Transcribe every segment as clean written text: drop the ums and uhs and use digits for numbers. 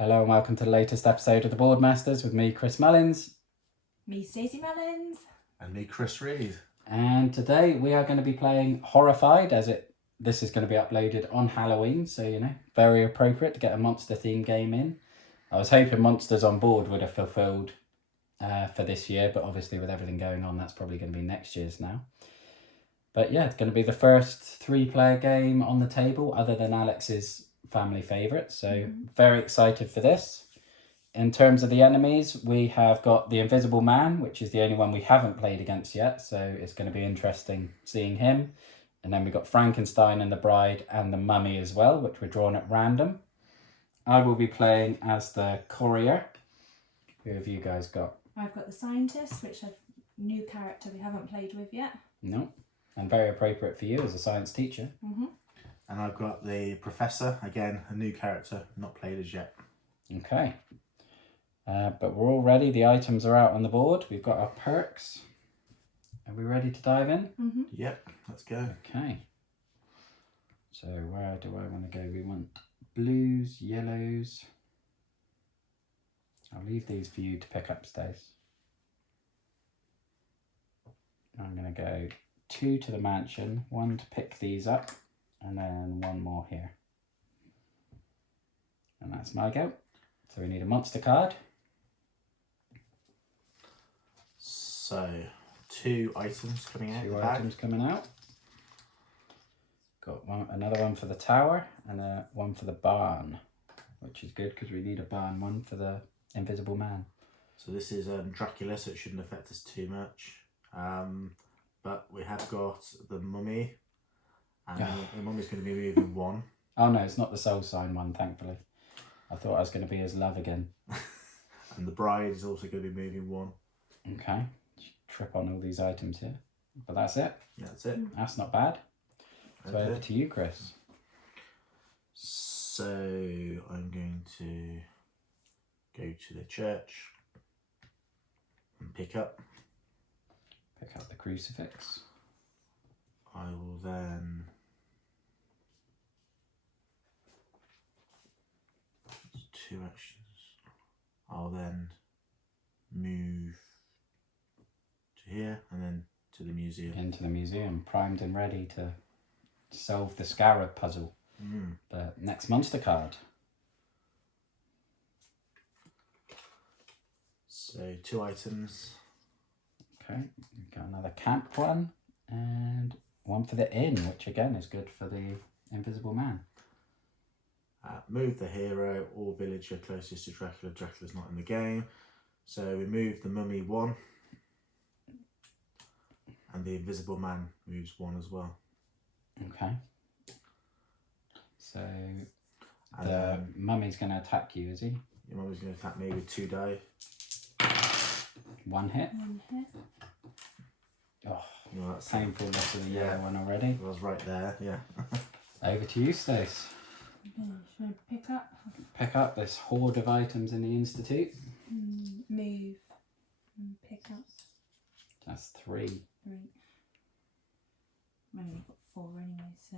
Hello and welcome to the latest episode of the Boardmasters with me, Chris Mullins. Me, Stacey Mullins. And me, Chris Reed. And today we are going to be playing Horrified, this is going to be uploaded on Halloween, so very appropriate to get a monster theme game in. I was hoping Monsters on Board would have fulfilled for this year, but obviously with everything going on, that's probably going to be next year's now. But yeah, it's going to be the first 3-player game on the table, other than Alex's family favourite. So very excited for this. In terms of the enemies, we have got the Invisible Man, which is the only one we haven't played against yet. So it's going to be interesting seeing him. And then we've got Frankenstein and the Bride and the Mummy as well, which we're drawn at random. I will be playing as the Courier. Who have you guys got? I've got the Scientist, which is a new character we haven't played with yet. No. And very appropriate for you as a science teacher. And I've got the Professor, again, a new character, not played as yet. Okay. But we're all ready. The items are out on the board. We've got our perks. Are we ready to dive in? Yep, let's go. Okay. So where do I want to go? We want blues, yellows. I'll leave these for you to pick up, Stace. I'm going to go 2 to the mansion, 1 to pick these up, and then 1 more here. And that's my go. So we need a monster card. So, 2 items coming out. 2 items coming out. Got another one for the tower and one for the barn, which is good because we need a barn one for the Invisible Man. So this is Dracula, so it shouldn't affect us too much. But we have got the Mummy, and the Mummy's going to be moving 1. Oh no, it's not the soul sign one, thankfully. I thought I was going to be his love again. And the Bride is also going to be moving 1. Okay, trip on all these items here. But that's it. That's it. That's not bad. So over to you, Chris. So I'm going to go to the church and pick up the crucifix. I will then two actions. I'll then move to here and then to the museum. Into the museum, primed and ready to solve the Scarab puzzle. The next monster card. So 2 items. Okay, we've got another camp one and one for the inn, which again is good for the Invisible Man. Move the hero or villager closest to Dracula. Dracula's not in the game. So we move the Mummy 1. And the Invisible Man moves 1 as well. Okay. So the Mummy's going to attack you, is he? Your Mummy's going to attack me with 2 die. 1 hit. 1 hit. Oh, Well, that's painful loss of the yellow one already. I was right there, yeah. Over to you, Stace. Okay, should I pick up? Pick up this hoard of items in the Institute. Move and pick up. That's 3. 3. I've only got 4 anyway, so...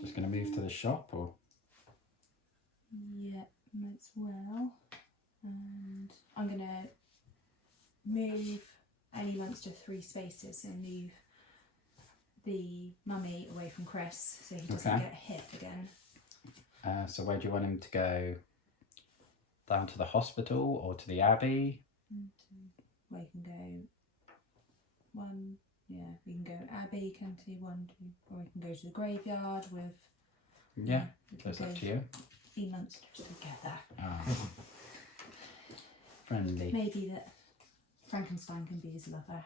Just going to move to the shop, or? Yeah, might as well. And I'm going to move any monster 3 spaces and move the Mummy away from Chris so he doesn't get hit again. So where do you want him to go? Down to the hospital or to the Abbey? Well, you can go 1, yeah, we can go Abbey, County 1, 2, or we can go to the graveyard with... Yeah, that's up to you. 3 monsters together. Oh. Friendly. Maybe that Frankenstein can be his lover.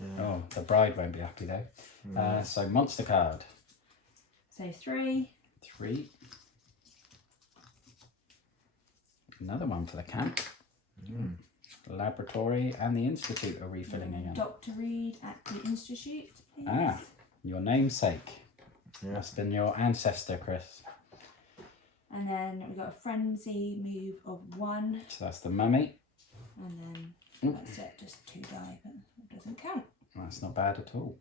Yeah. Oh, the Bride won't be happy though. So monster card. So 3. 3. Another one for the camp. The laboratory and the Institute are refilling again. Dr. Reed at the Institute, please. Ah, your namesake. Yeah. That's been your ancestor, Chris. And then we've got a frenzy move of 1. So that's the Mummy. And then that's it, just 2 die, but it doesn't count. That's not bad at all.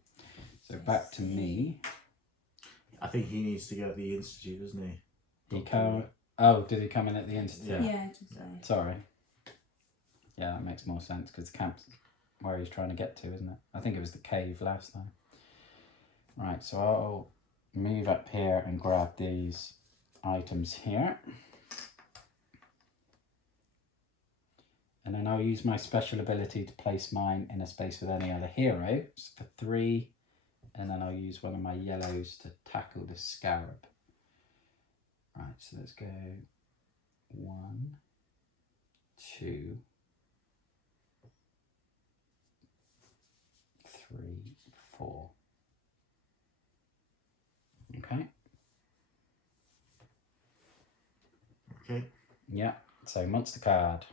So back to me. I think he needs to go at the institute, doesn't he? He come. Oh, did he come in at the institute? Yeah, just so. Sorry. Yeah, that makes more sense because the camp's where he's trying to get to, isn't it? I think it was the cave last time. Right, so I'll move up here and grab these items here. And then I'll use my special ability to place mine in a space with any other heroes for 3. And then I'll use one of my yellows to tackle the scarab. Right, so let's go 1, 2, 3, 4. Okay. Okay. Yeah, so monster card.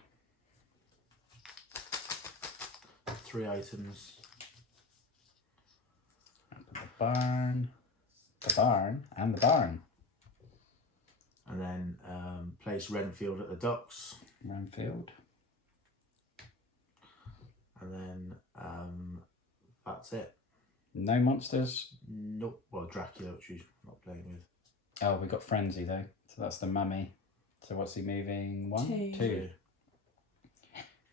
3 items. The barn, and the barn. And then place Renfield at the docks. Renfield. And then that's it. No monsters. Nope. Well, Dracula, which we're not playing with. Oh, we got Frenzy though. So that's the mummy. So what's he moving? 1? 2.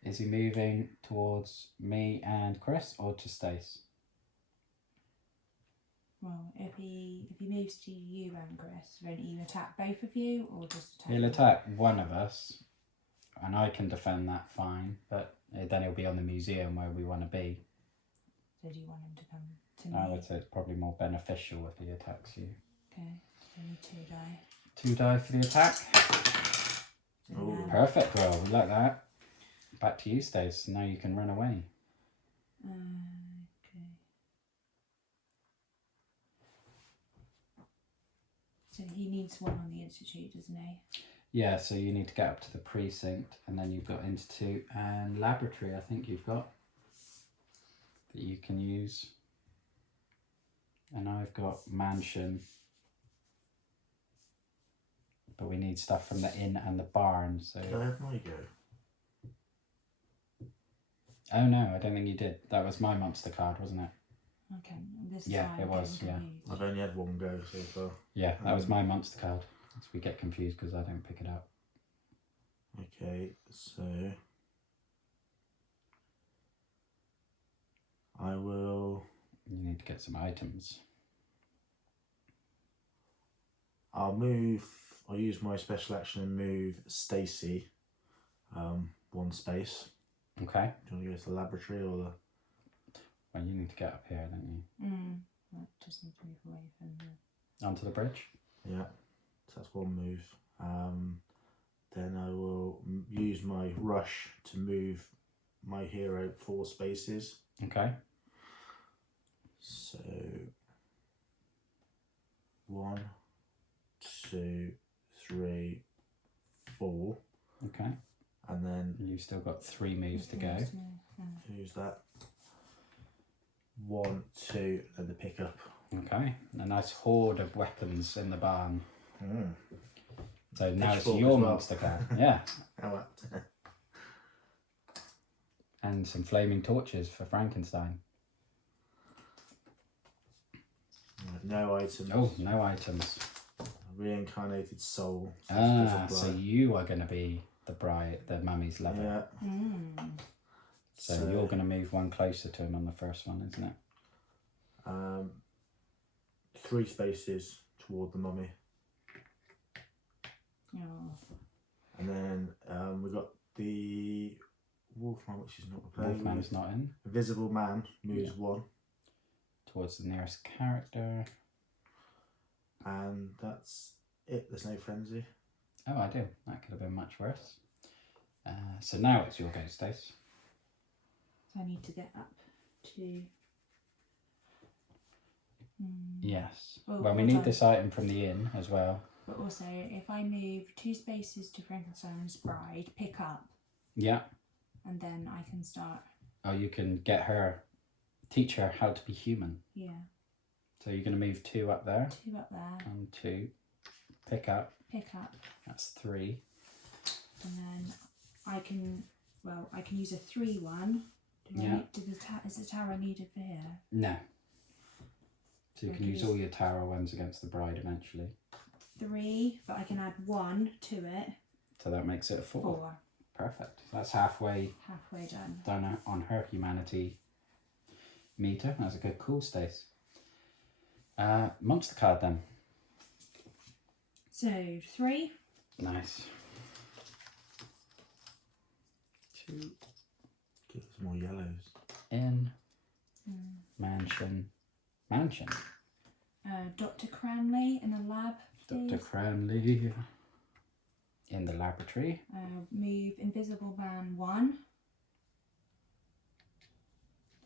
Is he moving towards me and Chris or to Stace? Well, if he moves to you and Chris, won't you attack both of you or just attack? He'll attack one of us, and I can defend that fine. But then he'll be on the museum where we want to be. So do you want him to come to me? I would say it's probably more beneficial if he attacks you. Okay, so you need 2 die. 2 die for the attack. Oh, Perfect roll. We like that. Back to you, Stace. Now you can run away. Okay. So he needs 1 on the institute, doesn't he? Yeah, so you need to get up to the precinct, and then you've got institute and laboratory. I think you've got that you can use, and I've got mansion. But we need stuff from the inn and the barn. So. Can I have my go? Oh no, I don't think you did. That was my monster card, wasn't it? Okay, this is Yeah, why it I'm was, getting yeah. confused. I've only had 1 go so far. Yeah, that was my monster card. So we get confused because I don't pick it up. Okay, so I will. You need to get some items. I'll use my special action and move Stacy 1 space. Okay. Do you want to go to the laboratory or the? Well, you need to get up here, don't you? I just need to move away from the... Onto the bridge. Yeah, so that's 1 move. Then I will use my rush to move my hero 4 spaces. Okay. So 1, 2, 3, 4. Okay. And then You've still got 3 moves to go. use that. 1, 2, and the pickup. Okay. A nice horde of weapons in the barn. So now it's Pitchfork your as well. monster card. Yeah. How about? And some flaming torches for Frankenstein. No items. Oh, no items. Reincarnated soul. So you are going to be the bride, the mummy's lover. Yeah. So you're going to move 1 closer to him on the first one, isn't it? 3 spaces toward the mummy. Oh. And then we've got the Wolfman, which is not playing. Wolfman's not in. Invisible Man moves 1. Towards the nearest character. And that's it. There's no frenzy. Oh, I do. That could have been much worse. So now it's your go, Stace. So I need to get up to... Yes. Well, Well, we hold need on. this item from the inn as well. But also, if I move 2 spaces to Frankenstein's bride, pick up, Yeah. and then I can start... Oh, you can get her, teach her how to be human. Yeah. So you're going to move 2 up there. 2 up there, 1, 2. Pick up. pick up, That's 3. and then I can... Well, I can use a 3-1. Yeah. Is the tower needed for here? No. So you can use all your tower ones against the bride eventually. 3, but I can add 1 to it. So that makes it a 4. 4. Perfect. So that's halfway Done. On her humanity meter. That's a good cool Stace. Monster card then. So 3. Nice. 2 Give us more yellows. in mansion. Dr. Cranley in the lab. Dr. Please. Cranley in the laboratory. Move Invisible Man 1.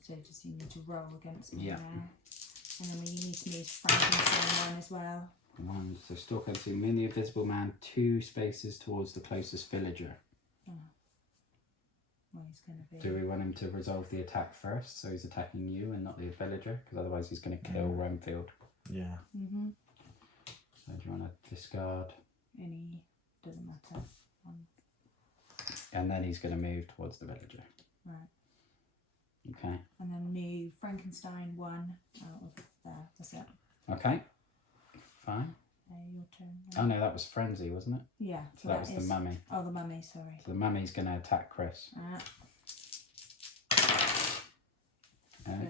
So just you need to roll against me now. And then you need to move Frankenstein 1 as well. 1. So still can see mini invisible man 2 spaces towards the closest villager. Oh. Well, he's going to be... Do we want him to resolve the attack first, so he's attacking you and not the villager? Because otherwise he's going to kill Renfield. Yeah. So do you want to discard? Any... doesn't matter. And then he's going to move towards the villager. Right. Okay. And then move Frankenstein 1 out of there. That's it. Okay. Fine. Your turn. Oh no, that was Frenzy, wasn't it? Yeah. So that was the mummy. Oh, the mummy, sorry. So the mummy's going to attack Chris.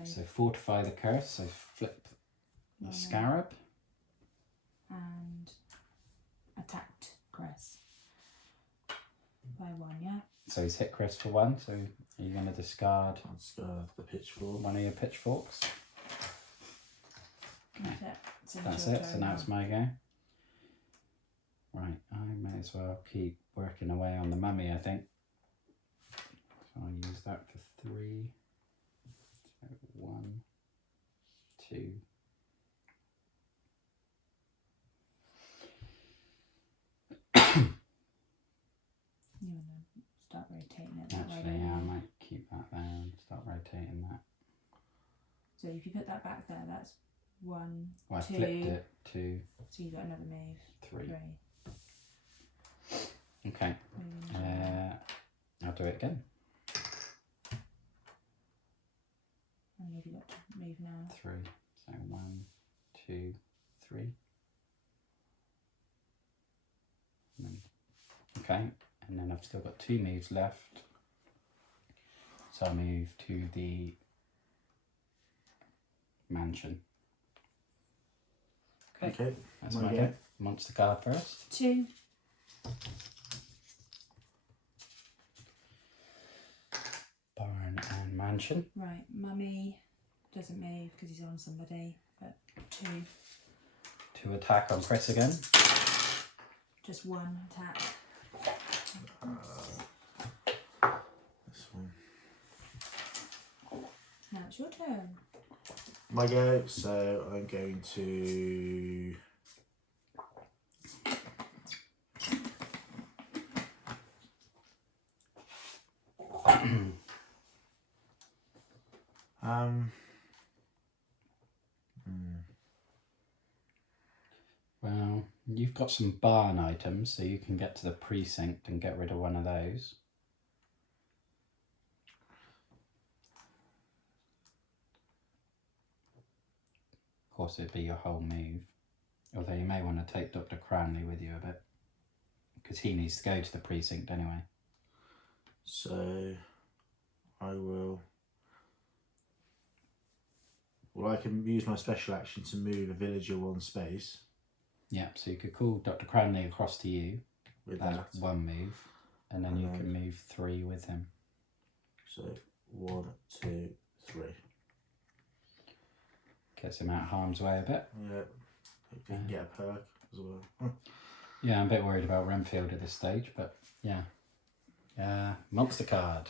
So fortify the curse. So flip the scarab. And attacked Chris. By 1, yeah? So he's hit Chris for 1. So are you going to discard? I'll discard the pitchfork. One of your pitchforks. Okay. That's your it. turn So now it's my go. Right. I may as well keep working away on the mummy, I think. So I'll use that for 3. So 1, 2. You want to start rotating it that Actually, way. yeah, I might keep that there and start rotating that. So if you put that back there, that's 1, Well, 2. I flipped it to So you got another move. 3. Okay. I'll do it again. How many have you got to move now? 3. So 1, 2, 3. Okay, and then I've still got 2 moves left. So I'll move to the mansion. Okay. That's my go. Monster card first. 2. Barn and mansion. Right, mummy doesn't move because he's on somebody, but 2. To attack on Chris again. Just 1 attack. This one. Now it's your turn. My go. So I'm going to. Well, you've got some barn items, so you can get to the precinct and get rid of one of those. Of course, it'd be your whole move. Although you may want to take Dr. Cranley with you a bit, because he needs to go to the precinct anyway. So I will. Well, I can use my special action to move a villager 1 space. Yeah, so you could call Dr. Cranley across to you. With That's that. 1 move. And then you can move 3 with him. So 1, 2, 3. Gets him out of harm's way a bit. Yeah. Hope you can get a perk as well. Yeah, I'm a bit worried about Renfield at this stage, but yeah. Monster card.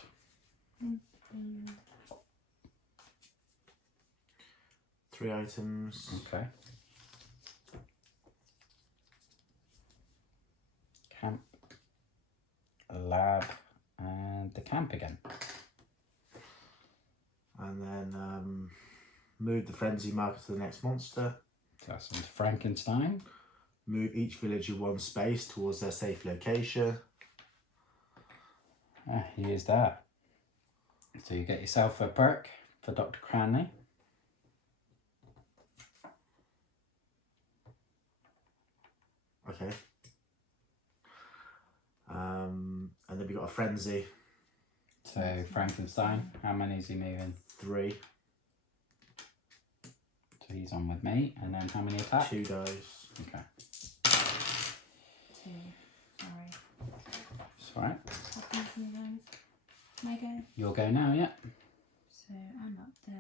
3 items. Okay. Camp, lab, and the camp again. And then move the frenzy marker to the next monster. So that's into Frankenstein. Move each villager 1 space towards their safe location. Use that. So you get yourself a perk for Dr. Cranley. Okay. And then we got a frenzy. So Frankenstein, how many is he moving? 3. So he's on with me. And then how many attacks? 2 dice. Okay. 2. Sorry. It's alright. Happens sometimes. Can I go? You'll go now, yeah? So I'm up there.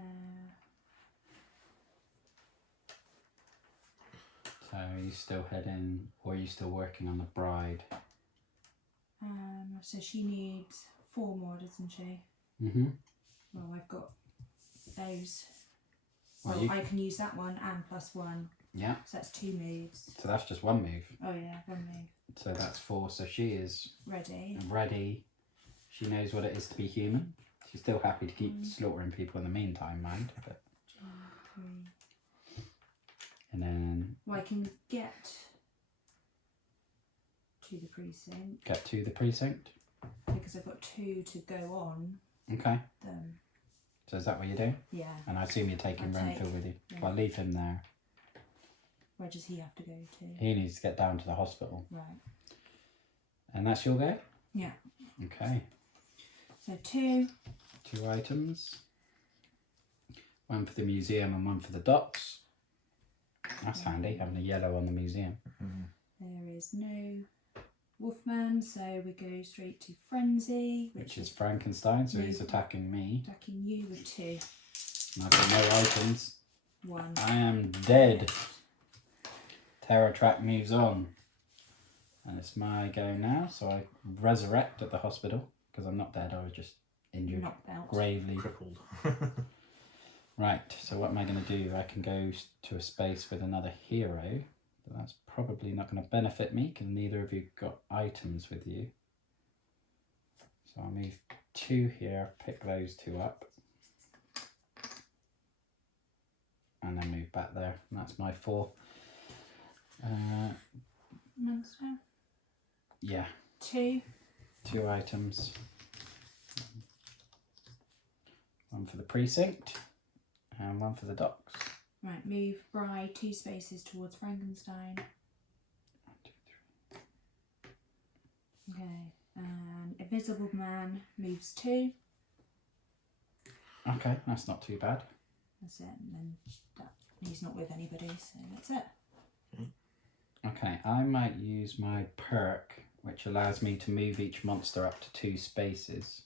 So are you still heading, or are you still working on the bride? So she needs 4 more, doesn't she? Mm-hmm. Well, I've got those. Well, Well, you- I can use that one and +1. Yeah. So that's 2 moves. So that's just one move. Oh yeah, 1 move. So that's 4. So she is Ready. ready. She knows what it is to be human. She's still happy to keep slaughtering people in the meantime, mind. But 2, 3. and then Well, I can get to the precinct get to the precinct. because I've got 2 to go on Okay. them. So is that what you're doing? Yeah. And I assume you're taking I'll take- Renfield with you. yeah. Well, leave him there. Where does he have to go to? He needs to get down to the hospital. Right. And that's your go? Yeah. Okay. So 2. 2 items. 1 for the museum and 1 for the docks. That's handy, having a yellow on the museum. There is no Wolfman, so we go straight to Frenzy, Which is Frankenstein, so he's attacking me. attacking you with 2. And I've got no items. 1. I am dead. Terror track moves on. And it's my go now, so I resurrect at the hospital. Because I'm not dead, I was just injured. Knocked out. Gravely. Crippled. Right, so what am I going to do? I can go to a space with another hero. But that's probably not going to benefit me, because neither of you got items with you. So I'll move 2 here, pick those 2 up. And then move back there. And that's my 4. Monster. Yeah, 2. 2 items. 1 for the precinct and 1 for the docks. Right, move Bride 2 spaces towards Frankenstein. 1, 2, 3. Okay, and Invisible Man moves 2. Okay, that's not too bad. That's it, and then he's not with anybody, so that's it. Okay, I might use my perk, which allows me to move each monster up to 2 spaces.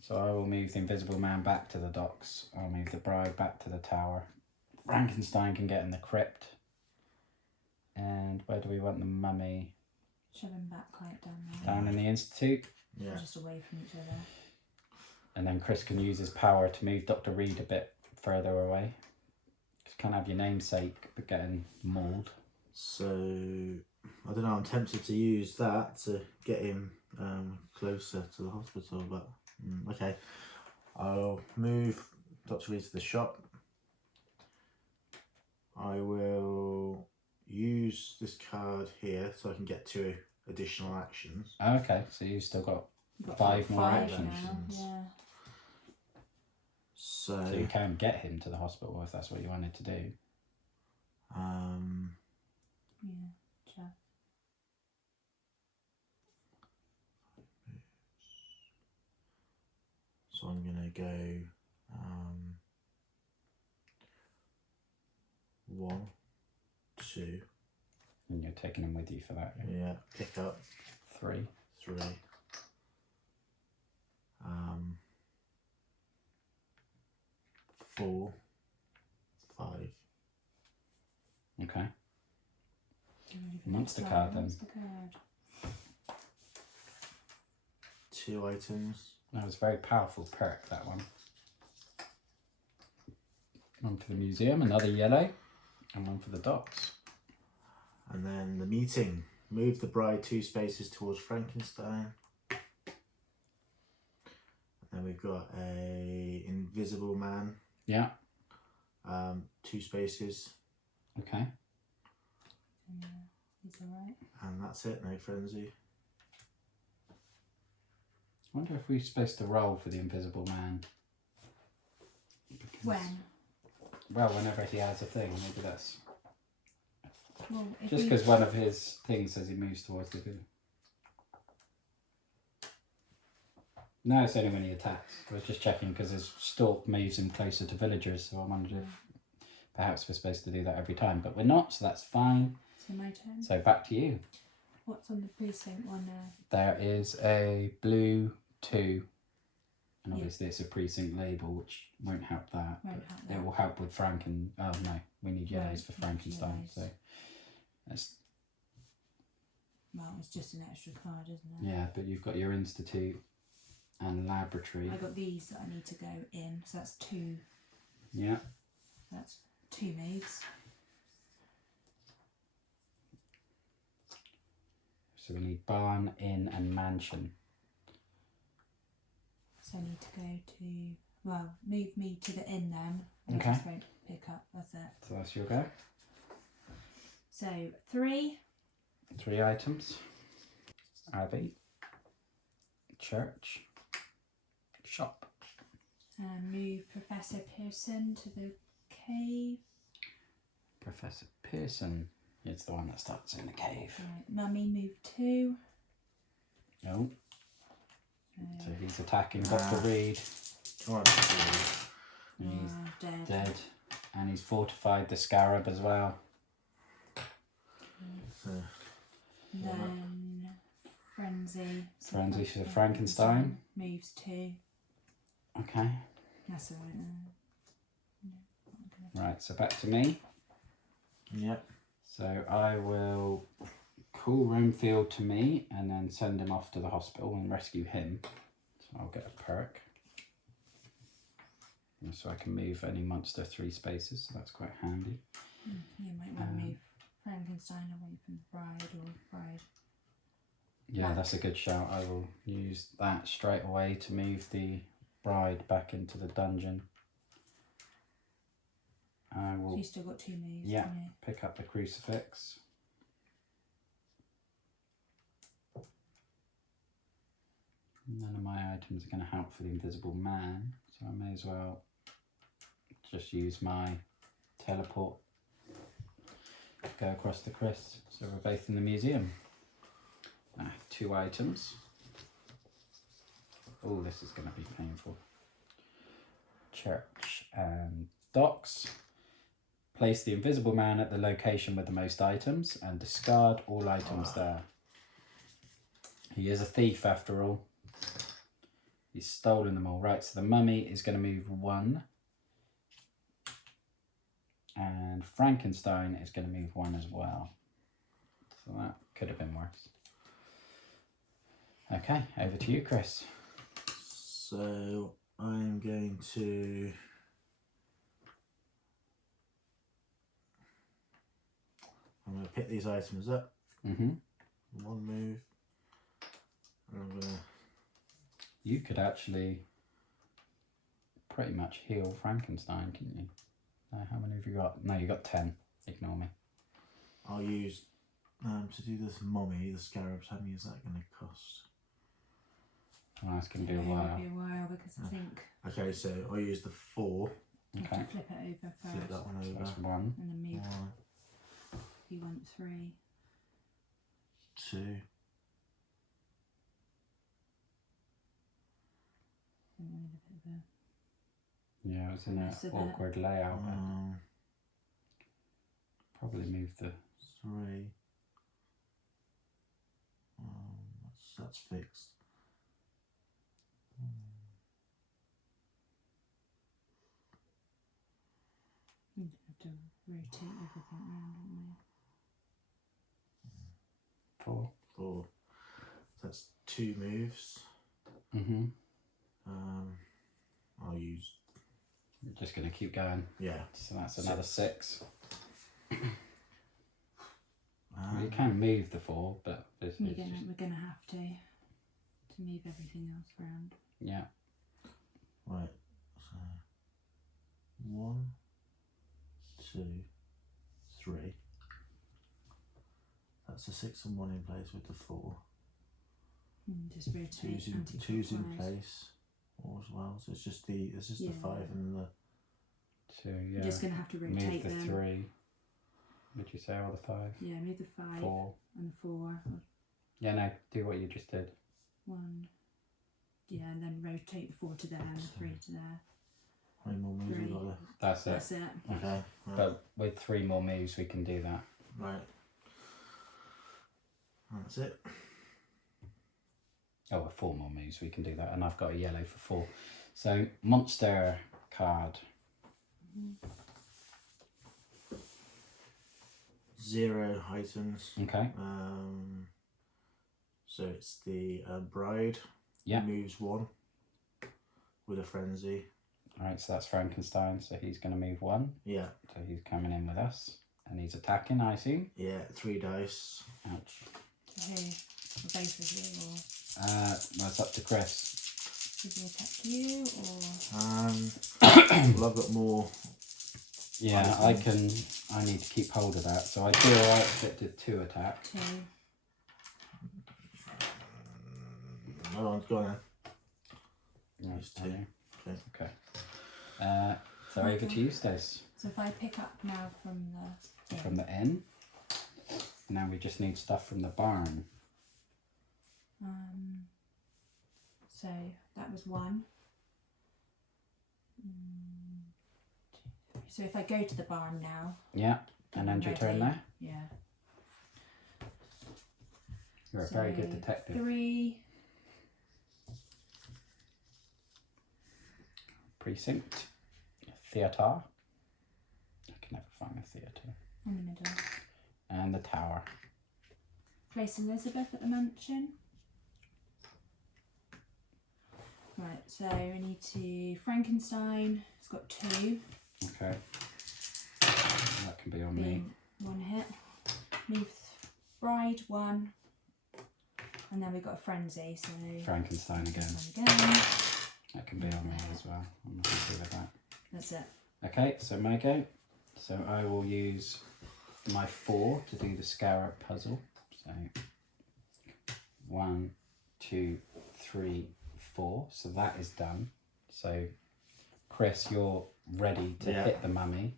So I will move the Invisible Man back to the docks. I'll move the Bride back to the tower. Frankenstein can get in the crypt. And where do we want the mummy? Shove him back quite down there. Down in the Institute. Yeah. Just away from each other. And then Chris can use his power to move Dr. Reed a bit further away. Just can't have your namesake but getting mauled. So, I don't know, I'm tempted to use that to get him closer to the hospital, but okay. I'll move Dr. Reed to the shop. I will use this card here so I can get 2 additional actions. Okay, so you've still got You've got 5 more 5 actions. now, yeah. So, So you can get him to the hospital if that's what you wanted to do. Yeah, sure. so I'm gonna go 1, 2, And you're taking him with you for that. yeah, pick up 3. 3, 4, 5. Okay. You ready for Monster next card round? then. Monster card. 2 items. That was a very powerful perk, that one. 1 for the museum, another yellow, and 1 for the docks. And then the meeting. Move the Bride 2 spaces towards Frankenstein. And then we've got a Invisible Man. Yeah, 2 spaces. okay. Yeah, he's alright. And that's it, no frenzy. I wonder if we're supposed to roll for the Invisible Man. Because- When? Well, whenever he has a thing, maybe that's Well, if Just we- because one of his things says he moves towards the village. No, it's only when he attacks. I was just checking because his stalk moves him closer to villagers, so I wondered if perhaps we're supposed to do that every time, but we're not, so that's fine. So my turn. So back to you. What's on the precinct one there? There is a blue 2, and Yeah. obviously it's a precinct label, which won't help that. Won't but help It that. will help with Franken. Oh no, we need yellows for Right, Frankenstein. yellows. So that's Well, it's just an extra card, isn't it? yeah. But you've got your institute and laboratory. I got these that I need to go in, so that's 2. Yeah. That's 2 moves. So we need barn, inn, and mansion. So I need to go to, well, move me to the inn then. Okay. I just won't pick up, that's it. So that's your go. So 3, 3 items. Abbey. Church. Shop. and move Professor Pearson to the cave. Professor Pearson is the one that starts in the cave. Right, Mummy move 2. Oh, so he's attacking Dr. Reed. Come on. And he's Dead. dead. And he's fortified the scarab as well. So, Then Frenzy. So Frenzy for Frankenstein. Moves 2. Okay. That's alright then. Right, so back to me. yep. So I will call Renfield to me and then send him off to the hospital and rescue him. So I'll get a perk. And so I can move any monster 3 spaces, so that's quite handy. You might want to move Frankenstein away from the bride or bride. Yeah, that's a good shout. I will use that straight away to move the bride back into the dungeon. I So will you still got 2 moves. Yeah. haven't you? pick up the crucifix. None of my items are going to help for the invisible man, so I may as well just use my teleport to go across to Chris. So we're both in the museum. 2 items. Oh, this is going to be painful. Church and docks. Place the invisible man at the location with the most items and discard all items there. He is a thief after all. He's stolen them all. Right, so the mummy is going to move 1. And Frankenstein is going to move 1 as well. So that could have been worse. Okay, over to you, Chris. So I'm going to pick these items up. Mm-hmm. 1 move. And I'm gonna. You could actually pretty much heal Frankenstein, couldn't you? How many have you got? No, you got 10. Ignore me. I'll use to do this mummy, the scarabs. How many is that going to cost? Oh, that's going to be a It'll while. be a while because I think Okay, so I'll use the 4. you Okay, have to flip it over Flip first that one so over. that's 1. and then move 1, if you want 3. 2. And then a bit of a Yeah, it's in an Mess of it. awkward layout. But probably move the... 3. That's fixed. You have to rotate everything around, don't 4. 4. That's 2 moves. Mm-hmm. I'll use. You're just going to keep going. Yeah. So that's another 6. You Um, can move the 4, but this we? is just... We're gonna have to move everything else around. Yeah. Right. So 1, 2, 3. That's a 6 and 1 in place with the 4. Just rotate. 2's in anti-clockwise. place as well. So it's just the Yeah. 5 and the. So yeah. You're just gonna have to Move rotate the them. 3. Would you say, or the 5? Yeah, move the 5 4. and 4. Yeah, no, do what you just did. 1. Yeah, and then rotate the 4 to there and the 3 to there. How many more moves have we got left? That's it. That's it. Okay. Right. But with 3 more moves, we can do that. Right. That's it. Oh, with 4 more moves, we can do that. And I've got a yellow for 4. So, monster card. 0 items. Okay. So it's the bride. Yeah. Moves 1 with a frenzy. Alright, so that's Frankenstein. So he's going to move 1. Yeah. So he's coming in with us. And he's attacking, I assume. Yeah. 3 dice. Ouch. So who? For both of you, or Well, it's up to Chris. does he attack you, or Well, I've got more. Yeah, I need to keep hold of that. So I do alright if it did 2 attack. 2? Hold on, go on then. Yeah, It's 2. Okay. So over to you, Stace. So if I pick up now from the From the inn. Now we just need stuff from the barn. so that was 1. 2, 3. So if I go to the barn now, Yeah, and end your turn ready. there. Yeah. You're a very good detective. 3. Precinct. Theatre. I can never find a theatre. In the middle. And the tower. Place Elizabeth at the mansion. Right, so we need to Frankenstein. It's got 2. Okay. That can be on me. Being 1 hit. Move bride 1. And then we've got a frenzy, so Frankenstein again. again. That can be on me as well. I'm not happy with that. That's it. Okay, so my go. So I will use my 4 to do the scarab puzzle. So 1, 2, 3, 4. So that is done. So Chris, you're ready to hit the mummy.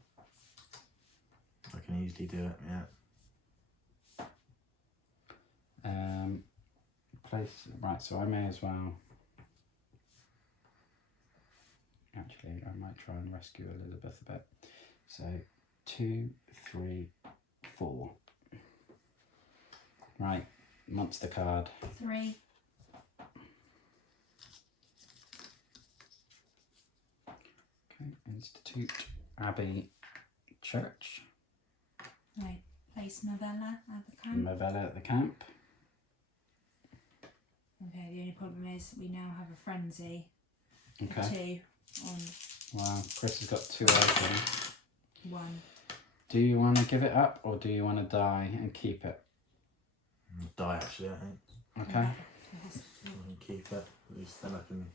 I can easily do it, yeah. Right, so I may as well. Actually, I might try and rescue Elizabeth a bit. So 2, 3, 4. Right, monster card. 3. Okay, Institute Abbey Church. Right, place Novella at the camp. Novella at the camp. Okay, the only problem is we now have a frenzy. Okay. 2 on Wow, Chris has got 2 items. 1. Do you want to give it up or do you want to die and keep it? Die actually, I think. Okay. I can keep it. At least then I can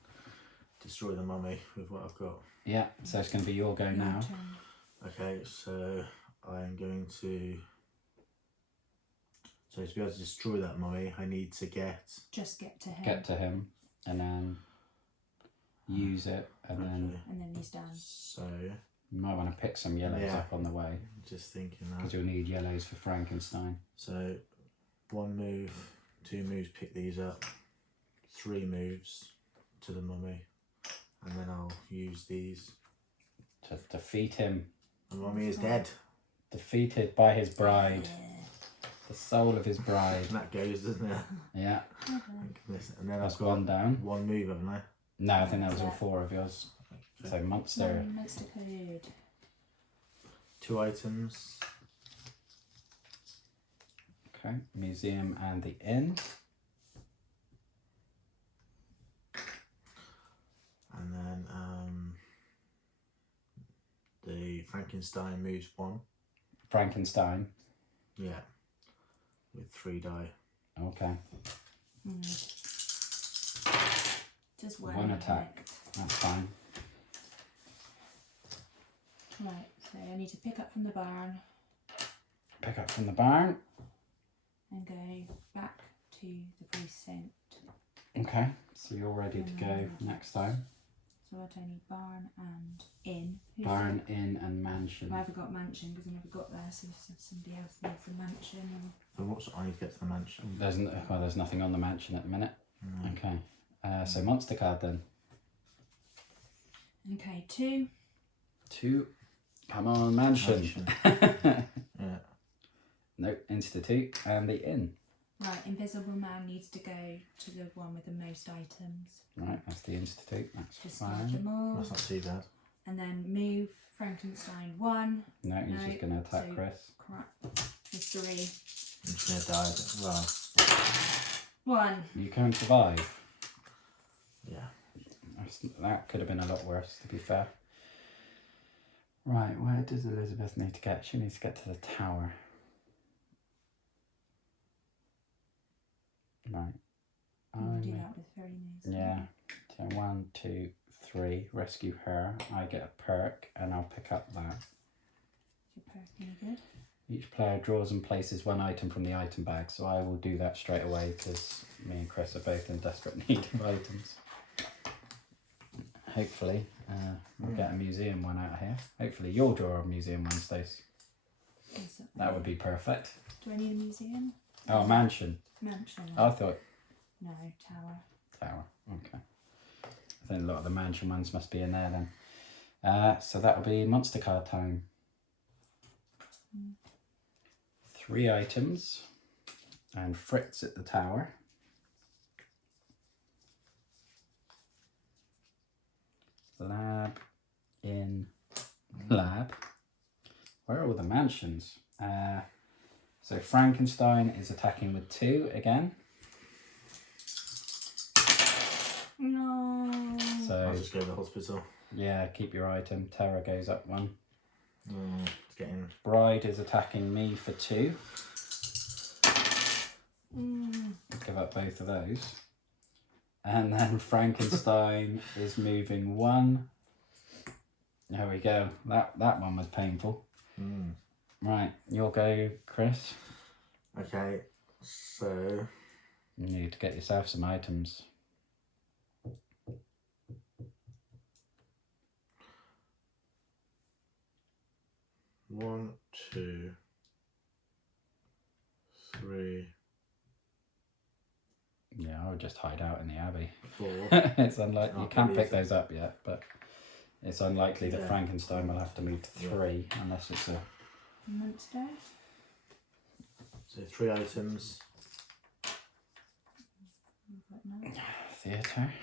destroy the mummy with what I've got. Yeah, so it's going to be your go now. Turn. Okay, so I am going to. So to be able to destroy that mummy, I need to Just get to him. Get to him and then use it and then And then he's done. So you might want to pick some yellows Yeah. up on the way just thinking because that. you'll need yellows for Frankenstein. So 1 move, 2 moves, pick these up. 3 moves to the mummy, and then I'll use these. To defeat him. The mummy is dead. Defeated by his bride. The soul of his bride. And that goes, doesn't it? Yeah. And then That's I've got 1 down. 1 move, haven't I? No, I think that was all 4 of yours. So monster. Monster code. 2 items. Okay. Museum and the inn. And then the Frankenstein moves 1. Frankenstein. Yeah. With 3 die. Okay. Just 1 attack. hit. That's fine. Right, so I need to pick up from the barn Pick up from the barn. and go back to the precinct. Okay. So you're ready to go next time. So So I don't need barn and inn. Who's Barn, inn, and mansion. I haven't got mansion because I never got there, so if somebody else needs a mansion. So what's I need to get to the mansion? There's nothing on the mansion at the minute. Okay. So monster card then. Okay, 2. 2. Come on, mansion. Yeah. No, institute and the inn. Right, invisible man needs to go to the one with the most items. Right, that's the institute. That's Discard fine. them all. That's not too bad. And then move Frankenstein 1. No, he's No, just going to attack so- Chris. Crap. There's 3. I'm just gonna die. Well, 1. You can survive. yeah. That could have been a lot worse, to be fair. Right, where does Elizabeth need to get? She needs to get to the tower. Right. You can do that with very nice. Yeah. So 1, 2, 3. Rescue her. I get a perk, and I'll pick up that. Is your perk any good? Each player draws and places 1 item from the item bag, so I will do that straight away because me and Chris are both in desperate need of items. Hopefully, we'll get a museum one out of here. Hopefully, you'll draw a museum one, Stace. That would be perfect. Do I need a museum? Oh, a mansion. Mansion. I thought No, tower. tower. Okay. I think a lot of the mansion ones must be in there then. So that'll be monster card time. 3 items. And Fritz at the tower. Lab in lab. Where are all the mansions? So Frankenstein is attacking with 2 again. No. So I'll just go to the hospital. yeah, keep your item. Terror goes up 1. It's getting. Bride is attacking me for 2. Give up both of those. And then Frankenstein is moving 1. There we go. That one was painful. Right, you'll go, Chris. Okay, so You need to get yourself some items. one, 2, 3, Yeah, I would just hide out in the Abbey. 4. It's unlikely you Oh, can't maybe pick those up yet, but it's unlikely that Yeah. Frankenstein will have to move 3 unless it's a Monster. So 3 items. theatre.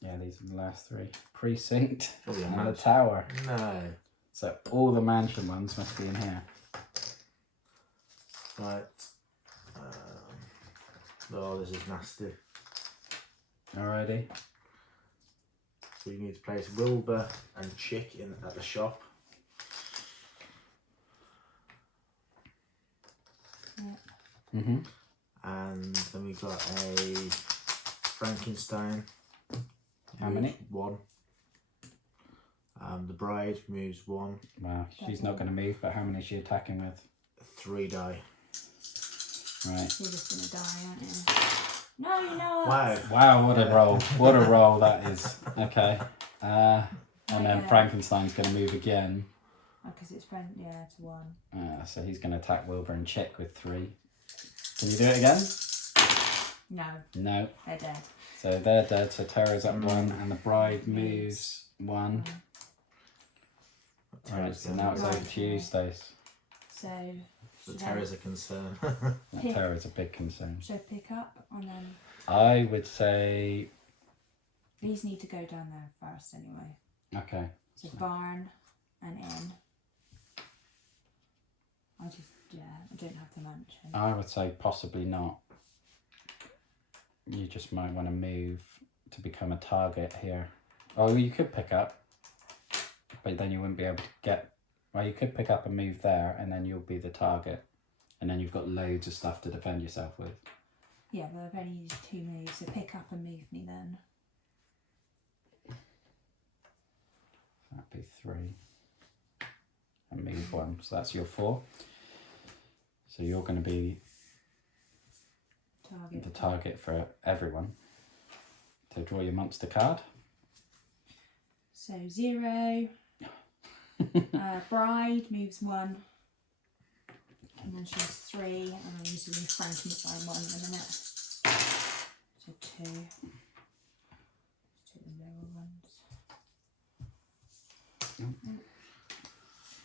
Yeah, these are the last 3. Precinct Probably a and the mansion. tower. No. So all the mansion ones must be in here. Right. Oh, this is nasty. Alrighty. So you need to place Wilbur and Chick in at the shop. Mm-hmm. And then we've got a Frankenstein. How many? 1. The bride moves 1. Well, she's not going to move, but how many is she attacking with? 3 die. Right. You're just gonna die, aren't you? No, you're not. Wow. Wow, what a roll. What a roll that is. Okay. And then Okay. Frankenstein's going to move again. Because it's friend. Yeah, it's 1. So he's going to attack Wilbur and Chick with 3. Can you do it again? No, No. they're dead. So they're dead. So Terra's up 1 and the bride moves 1. Right, so now it's over to you, Stace. So. The should terror's a concern. That Terra's a big concern. Should I pick up and then I would say, these need to go down there first anyway. okay. So barn and inn. I don't have the mansion. I would say possibly not. You just might want to move to become a target here. Oh, you could pick up, but then you wouldn't be able to get. Well, you could pick up and move there, and then you'll be the target, and then you've got loads of stuff to defend yourself with. Yeah, well, I've only used 2 moves, so pick up and move me then. That'd be 3, and move 1. So that's your 4. So you're going to be Target. the target for everyone. So draw your monster card. So 0. Bride moves 1. And then she's 3. And I'm using Frankenstein 1 in a minute. So 2. Let's take the lower ones.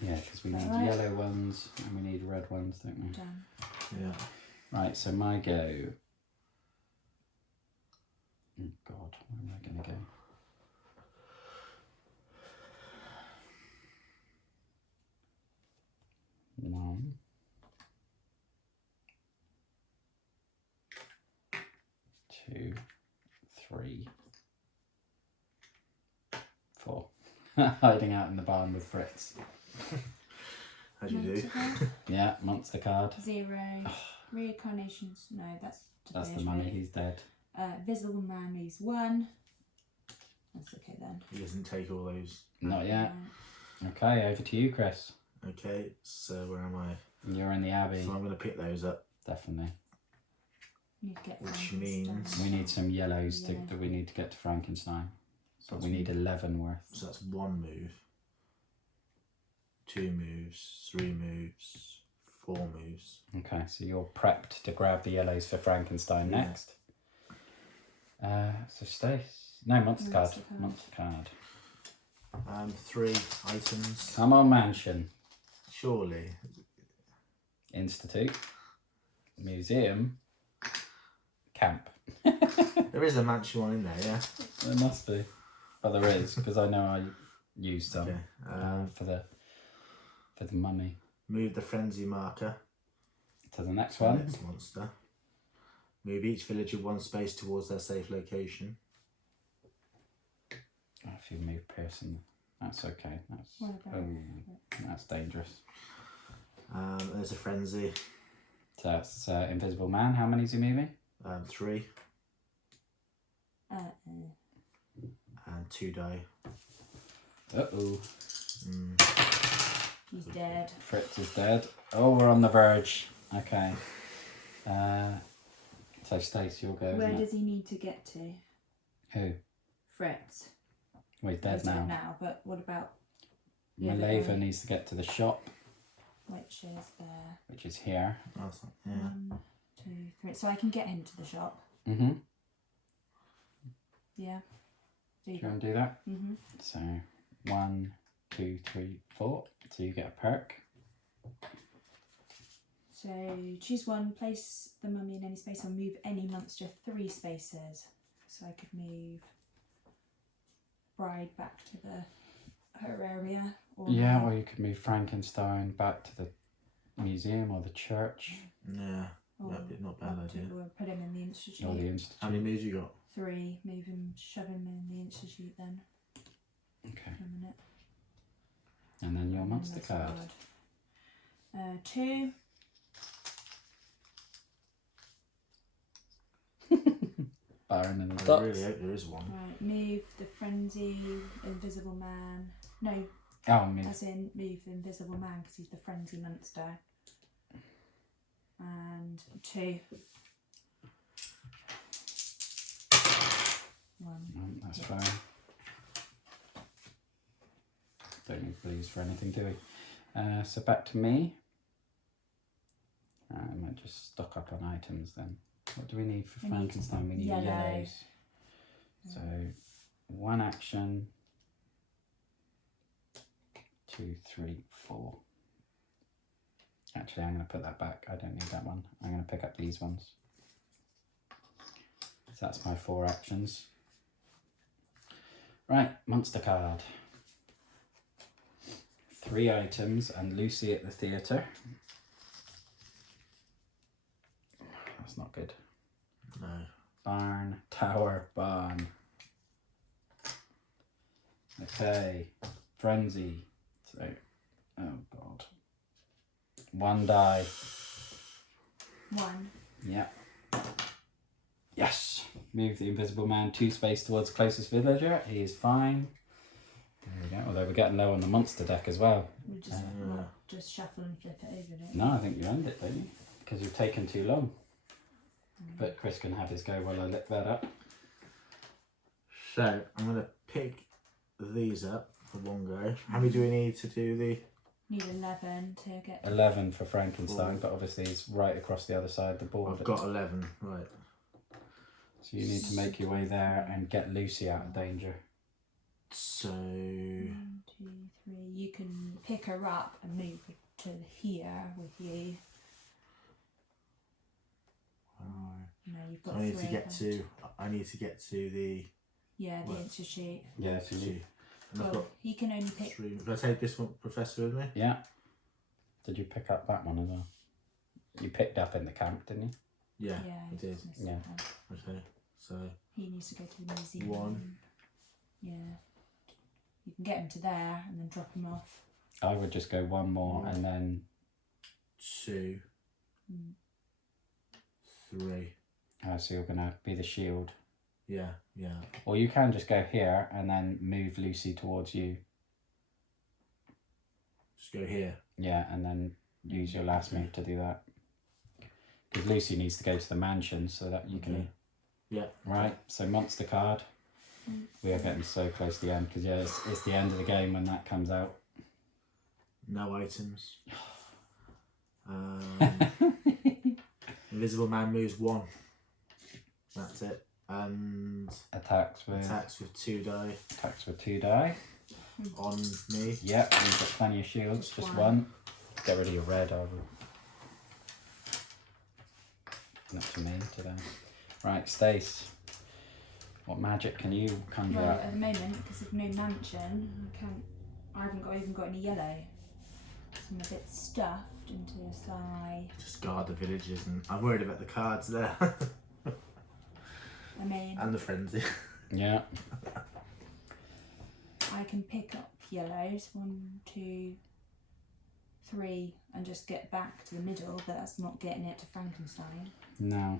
Yeah, because we Is need that right? yellow ones and we need red ones, don't we? Done. Yeah. Right, so my go. Oh God, where am I going to go? One. 2, 3, 4. Hiding out in the barn with Fritz. As you do. Monster card. Yeah, monster card. 0. Reincarnations. No, that's That's the finished mummy, with. he's dead. Visible Man moves 1. That's okay then. He doesn't take all those. Not yet. Right. Okay, over to you, Chris. Okay, so where am I? You're in the Abbey. So I'm going to pick those up. Definitely. You need to get Which Frankenstein. means- We need some yellows Yeah. that we need to get to Frankenstein. So But we need 11 worth. So that's 1 move, 2 moves, 3 moves, 4 moves. Okay, so you're prepped to grab the yellows for Frankenstein Yeah. next. So Stace. No, monster card. Monster card. Monster card. 3 items. Come on, Mansion. Surely. Institute. Museum. Camp. There is a mansion one in there, yeah? There must be. But there is, because I know I used some Okay. for the mummy. Move the frenzy marker. To the next to the one. Next monster. Move each villager 1 space towards their safe location. Oh, if you move Pearson, that's okay. What about That's dangerous. There's a frenzy. So that's Invisible Man. How many is he moving? 3 Uh-uh. and 2 die. Uh-oh. He's dead. Fritz is dead. Oh, we're on the verge. Okay. So Stace, you'll go. Where isn't does he need to get to? it? Who? Fritz. Well, he's dead He's now. dead now, but what about the other Maleva guy? needs to get to the shop, Which is there. which is here. That's not, yeah. 1, 2, 3. So I can get him to the shop. Mm-hmm. Yeah. Do you want to do that? Mm-hmm. So 1, 2, 3, 4. So you get a perk. So choose 1, place the mummy in any space, or move any monster 3 spaces. So I could move Bride back to her area. Or Yeah, or you could move Frankenstein back to the museum or the church Yeah. or Not bad idea. Or put him in the institute. or the institute. How many moves you got? 3, move him, shove him in the institute then. Okay. In a minute. And then your And monster that's card. 2. Baron and the I Ducks. really hope there is one. Right, move the frenzy, Invisible Man. No, Oh, me. as in move the Invisible Man because he's the frenzy monster. And 2. 1. That's fine. Don't need blues for anything, do we? So back to me. I might just stock up on items then. What do we need for We need Frankenstein? We need yellow. yellows. So 1 action. 2, 3, 4. Actually, I'm going to put that back. I don't need that one. I'm going to pick up these ones. So that's my 4 actions. Right, monster card. 3 items and Lucy at the theatre. That's not good. No. Barn, tower, barn. Okay, frenzy. So, oh god. 1 die. 1. Yep. Yes. Move the Invisible Man 2 space towards closest villager. He is fine. There we go. Although we're getting low on the monster deck as well. We just shuffle and flip it over, don't we? No, I think you end it, don't you? Because you've taken too long. But Chris can have his go while I look that up. So I'm going to pick these up for one go. How many do we need to do the... Need 11 to get... 11 for Frankenstein, Four. but obviously it's right across the other side of the board. I've got 11, right. So you need to make your way there and get Lucy out of danger. So... 1, 2, 3. You can pick her up and move to here with you. No, you've got I need 3 to get of them. I need to get to the... Yeah, the What? institute. Yeah, so you... And I've Well, got he can only pick... 3. Can I take this one, Professor, with me? Yeah. Did you pick up that one as well? You picked up in the camp, didn't you? Yeah, Yeah, I he did. just needs to Yeah. have- Okay, so... He needs to go to the museum. 1. Yeah. You can get him to there and then drop him off. I would just go one more and then... 2. 3. So you're going to be the shield. Yeah, yeah. Or you can just go here and then move Lucy towards you. Just go here. Yeah, and then use your last move to do that. Because Lucy needs to go to the mansion so that you can... Okay. Yeah. Right, so monster card. We are getting so close to the end because yeah, it's the end of the game when that comes out. No items. Invisible Man moves 1. That's it. And Attacks with attacks with 2 die 2 die. on me. Yep, we've got plenty of shields, just one. Get rid of your red, I will. Not to me, today. Right, Stace. What magic can you conjure Well, up? at the moment, because of no mansion, I haven't even got any yellow. So I'm a bit stuffed into a side. Just guard the villages, and I'm worried about the cards there. I mean, and the frenzy. Yeah. I can pick up yellows, 1, 2, 3, and just get back to the middle, but that's not getting it to Frankenstein. No.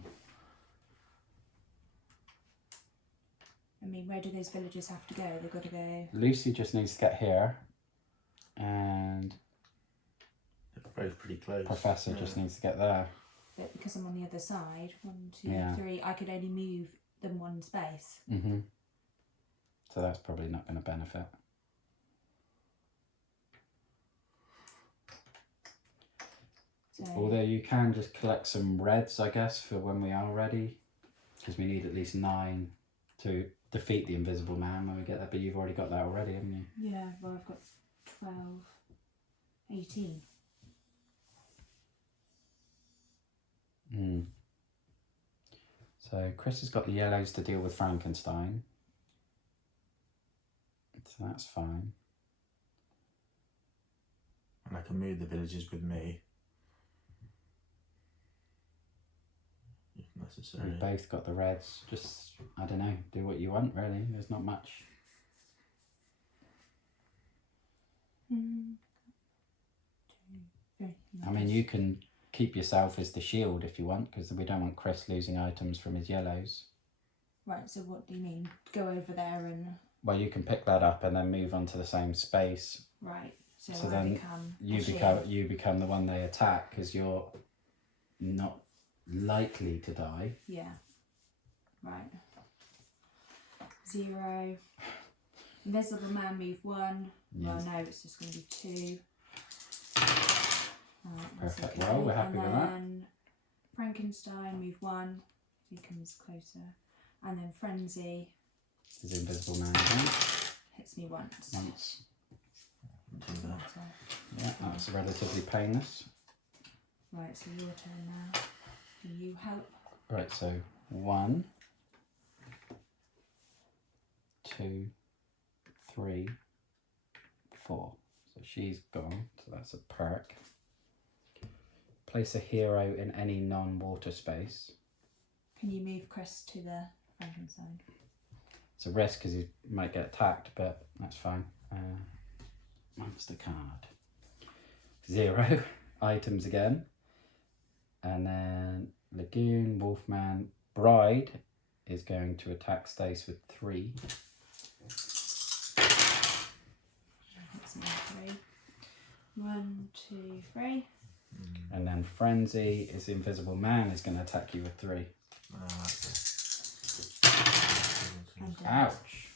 I mean, where do those villagers have to go? They've got to go... Lucy just needs to get here. And They're both pretty close. Professor just needs to get there. But because I'm on the other side, 1, 2, Yeah. 3, I could only move them 1 space. Mm-hmm. So that's probably not going to benefit. So, Although you can just collect some reds, I guess, for when we are ready. Because we need at least 9 to defeat the Invisible Man when we get there. But you've already got that already, haven't you? yeah, well, I've got 12, 18. Mm. So Chris has got the yellows to deal with Frankenstein. So that's fine. And I can move the villages with me. If necessary. We've both got the reds. Just, I don't know, do what you want, really. There's not much. I mean, you can keep yourself as the shield if you want, because we don't want Chris losing items from his yellows. Right, so what do you mean? Go over there and... Well, you can pick that up and then move on to the same space. Right, so So I then become a You shield. become the one they attack because you're not likely to die. Yeah. Right. 0. Invisible Man move 1. Yes. Well, no, it's just going to be 2. That's Perfect. okay. Well, we're happy and with that. then Frankenstein move 1. He comes closer. And then Frenzy Is the Invisible Man again. hits me once. Once. Do that. So, Yeah, that's relatively painless. right, so your turn now. Can you help? Right, so 1, 2, 3, 4. So she's gone, so that's a perk. Place a hero in any non-water space. Can you move Chris to the Frankenstein? It's a risk because he might get attacked, but that's fine. Monster card. 0 items again. And then Lagoon, Wolfman, Bride is going to attack Stace with 3. Hits me with 3. 1, 2, 3. And then Frenzy is the Invisible Man is going to attack you with 3. That's it. And Ouch.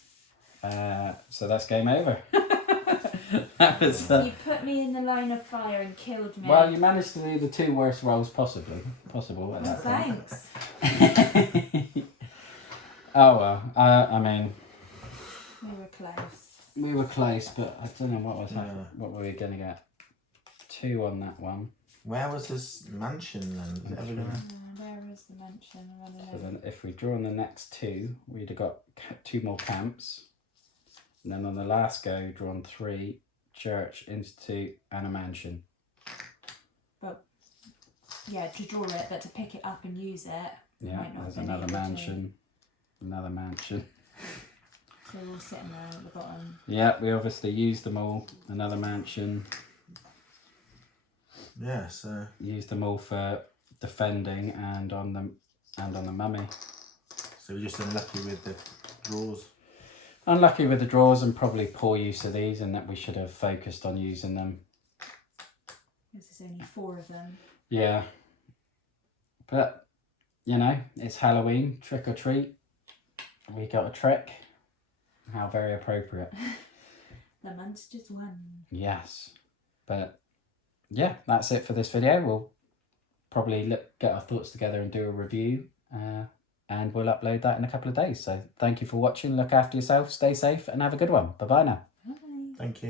So that's game over. That was, You put me in the line of fire and killed me. well, you managed to do the 2 worst rolls possible at that point. Thanks. Oh well, I mean, We were close. we were close, but I don't know what was Yeah. happening. What were we going to get? 2 on that one. Where was this mansion then? Is it ever gonna... Where is the mansion? I don't So know. then if we draw on the next 2, we'd have got 2 more camps. And then on the last go, drawn 3, church, institute, and a mansion. Yeah, to draw it, but to pick it up and use it. Yeah, Might not there's have been another able to. mansion. Another mansion. So we're all sitting there at the bottom. Yeah, we obviously used them all. Another mansion. Yeah, so... Used them all for defending and on the mummy. So we're just unlucky with the draws. Unlucky with the draws and probably poor use of these, and that we should have focused on using them. Because there's only 4 of them. Yeah. But, you know, it's Halloween, trick or treat. We got a trick. How very appropriate. The monsters won. Yes. But, yeah, that's it for this video. We'll probably get our thoughts together and do a review. And we'll upload that in a couple of days. So thank you for watching. Look after yourself, stay safe, and have a good one. Bye-bye now. Bye. Thank you.